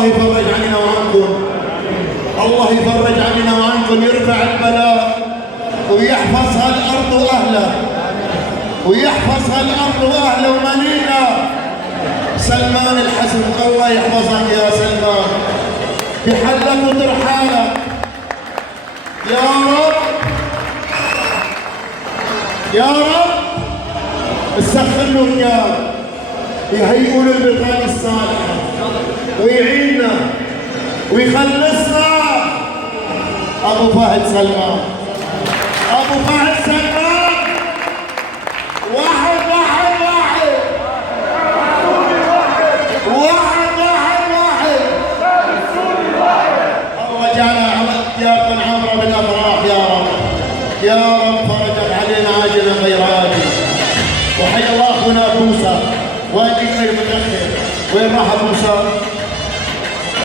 الله يفرج عننا وعنكم، الله يفرج عننا وعنكم، يرفع البلاء ويحفظ هالارض واهلها، ويحفظ هالارض واهلها ومليئها. سلمان الحسن الله يحفظك يا سلمان، بحلك وترحالك يا رب، يا رب. تسخر له رجال يهيئوا له البطانه الصالحه ويعيننا ويخلصنا. ابو فهد سلمان، ابو فهد سلمان، واحد واحد واحد واحد واحد واحد. الله جعل اياكم عمره بالافراح يا رب، يا رب فرجت علينا عاجلا غير آجل. وحيا الله اخونا موسى، وادي غير متاخر. وين راح موسى؟